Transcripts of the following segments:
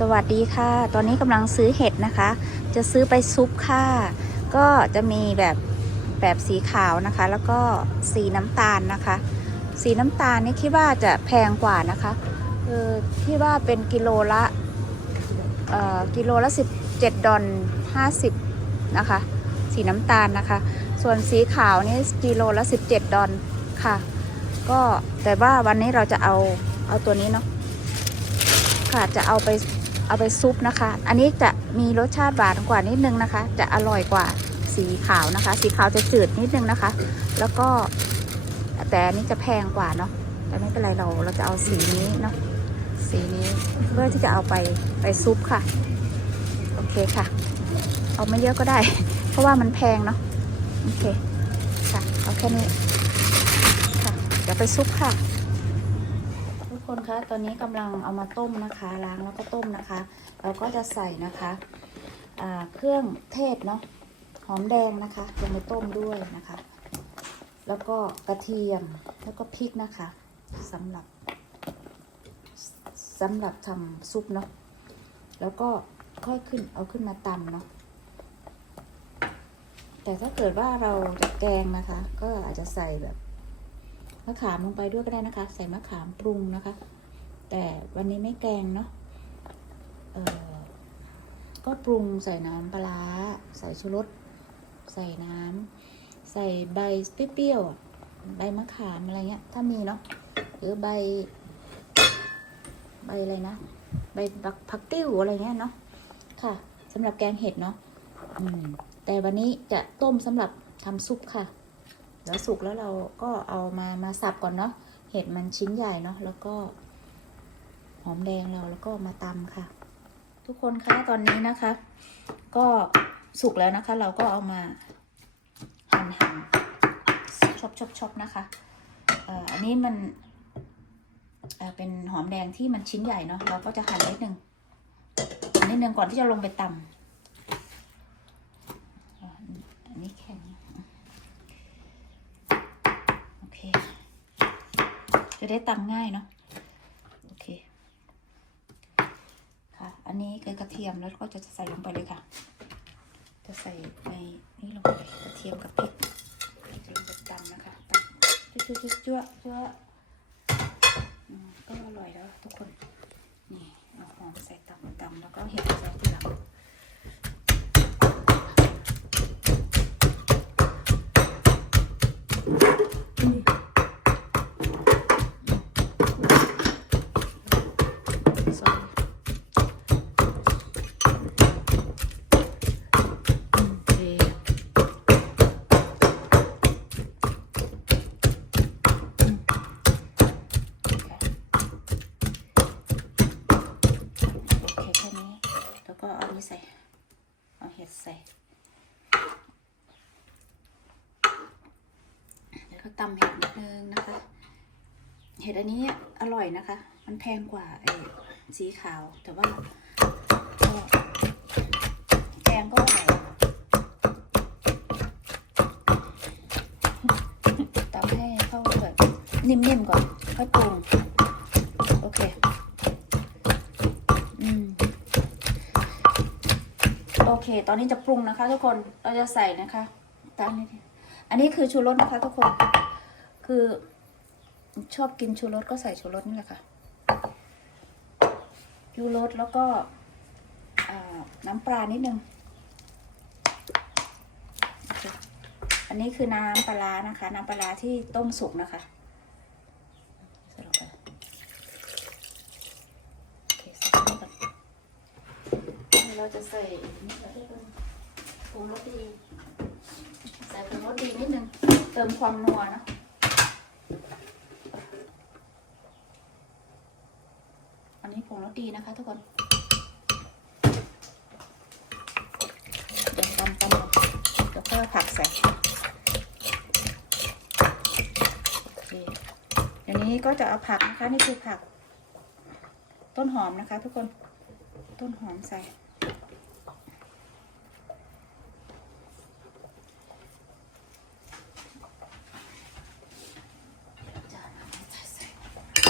สวัสดีค่ะ ตอนนี้กำลังซื้อเห็ดนะคะ จะซื้อไปซุปค่ะ ก็จะมีแบบแบบสีขาวนะคะ แล้วก็สีน้ำตาลนะคะ สีน้ำตาลนี่คิดว่าจะแพงกว่านะคะเออที่ว่าเป็นกิโลละเอ่อกิโลละ 17 ดอล50 นะคะ สีน้ำตาลนะคะ ส่วนสีขาวนี่กิโลละ 17 ดอลค่ะ ก็แต่ว่าวันนี้เราจะเอาเอาตัวนี้เนาะค่ะจะเอาไป เอาไปซุปนะคะ อันนี้จะมีรสชาติหวานกว่านิดนึงนะคะ จะอร่อยกว่าสีขาวนะคะ สีขาวจะจืดนิดนึงนะคะ แล้วก็แต่อันนี้จะแพงกว่าเนาะแต่ไม่เป็นไรเราเราจะเอาสีนี้เนาะสีนี้เพื่อที่จะเอาไปไปซุปค่ะ โอเคค่ะ เอาไม่เยอะก็ได้ เพราะว่ามันแพงเนาะโอเคค่ะเอาแค่นี้ค่ะเดี๋ยวไปซุปค่ะ คะ ตอนนี้กำลังเอามาต้มนะคะ ล้างแล้วก็ต้มนะคะ เราก็จะใส่นะคะเครื่องเทศเนาะ หอมแดงนะคะลงไปต้มด้วยนะคะ แล้วก็กระเทียม แล้วก็พริกนะคะสำหรับสำหรับทำซุปเนาะ แล้วก็ค่อยขึ้นเอาขึ้นมาตำเนาะ แต่ถ้าเกิดว่าเราจะแกงนะคะ ก็อาจจะใส่แบบมะขามลงไปด้วยก็ได้นะคะ ใส่มะขามปรุงนะคะ แต่วันนี้ไม่แกงเนาะก็ปรุงใส่น้ำปลาใส่ชูรสใส่น้ำใส่ใบเปรี้ยวใบมะขามอะไรเงี้ย ถ้ามีเนาะหรือใบ ใบอะไรนะ ใบผักผักติ้วอะไรเงี้ยเนาะค่ะสำหรับแกงเห็ดเนาะแต่วันนี้จะต้มสำหรับทำซุปค่ะ แล้วสุกแล้วเราก็เอามามาสับก่อนเนาะเห็ดมันชิ้นใหญ่เนาะแล้วก็ อมแดงเราแล้วก็มาตำค่ะ ทุกคนคะตอนนี้นะคะ ก็สุกแล้วนะคะ เราก็เอามาหั่นหั่นชอบชอบชอบนะคะเอ่ออันนี้มันเป็นหอมแดงที่มันชิ้นใหญ่เนาะเราก็จะหั่นนิดนึงหั่นนิดนึงก่อนที่จะลงไปตำอันนี้แข็งโอเค จะได้ตำง่ายเนาะ โอเค ค่ะ อันนี้คือกระเทียมแล้วก็จะใส่ลงไปเลยค่ะ จะใส่ในนี่ลงไปกระเทียมกับพริกจะลงไปตำนะคะตำจุ๊จุ๊จุ๊จุ๊จุ๊อืมก็อร่อยแล้วทุกคน นี่เอาหอมใส่ตำตำแล้วก็เห็ดใส่ทีหลัง Sorry. โอเคโอเคแค่นี้ แล้วก็เอีใส่ เอาเห็ดใส่ เดี๋ยวก็ตำเห็ดนิดนึงนะคะ เห็ดอันนี้อร่อยนะคะ มันแพงกว่าไอ้สีขาว แต่ว่าแกงก็อร่อยตำให้เข้าแบบนิ่มๆก่อนค่อยปรุง โอเค อืม โอเค ตอนนี้จะปรุงนะคะ ทุกคน เราจะใส่นะคะตามนี้อันนี้คือชูรสนะคะ ทุกคน คือชอบกินชูรสก็ใส่ชูรสนี่แหละค่ะ ชูรสแล้วก็น้ำปลานิดนึงอ,อันนี้คือน้ำปลานะคะ น้ำปลาที่ต้มสุกนะคะใส่ลงไปโอเคใส่ลงไปนี่ เราจะใส่ผงรสดี ใส่ผงรสดีนิดนึง เติมความนัวนะอันนี้ผงรสดีนะคะทุกคนเดี๋ยวตำตำเดี๋ยวก็ผักใส่อเคเดี๋ยวนี้ก็จะเอาผักนะคะ นี่คือผัก ต้นหอมนะคะ ทุกคนต้นหอมใส่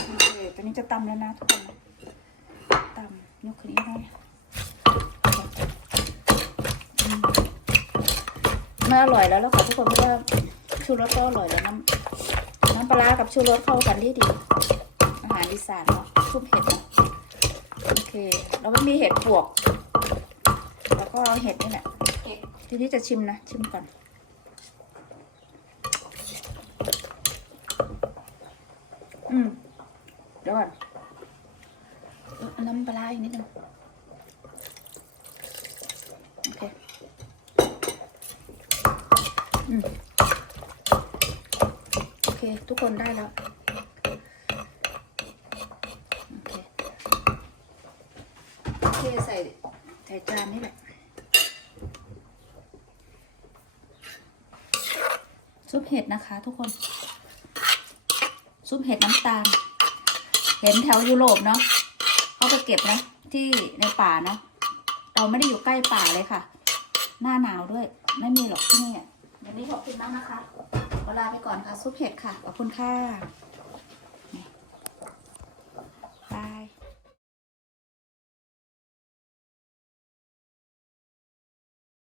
โอเค ตอนนี้จะตำแล้วนะทุกคนตำยกขึ้นอีกหน่อยอืมมันอร่อยแล้วแล้วค่ะทุกคนเพราะว่าชูรสก็อร่อยแล้วน้ำน้ำปลากับชูรสเข้ากันที่ดี อาหารอีสานเนาะซุปเห็ดเนาะโอเคเราไม่มีเห็ดปวก แล้วก็เห็ดนี่แหละทีนี้จะชิมนะชิมก่อนอืม ดี๋ยวก่อนน้ำปลาร้าอีกนิดนึงโอเคอืมโอเค ทุกคนได้แล้วโอเคโอเคใส่ใส่จานนี่แหละซุปเห็ดนะคะทุกคน ซุปเห็ดน้ำตาล เห็นแถวยุโรปเนาะเขาไปเก็บนะที่ในป่าเนาะเราไม่ได้อยู่ใกล้ป่าเลยค่ะ หน้าหนาวด้วย ไม่มีหรอกที่นี่อะวันนี้ขอบคุณมากนะคะ เวลาไปก่อนค่ะ ซุปเห็ดค่ะ ขอบคุณค่ะ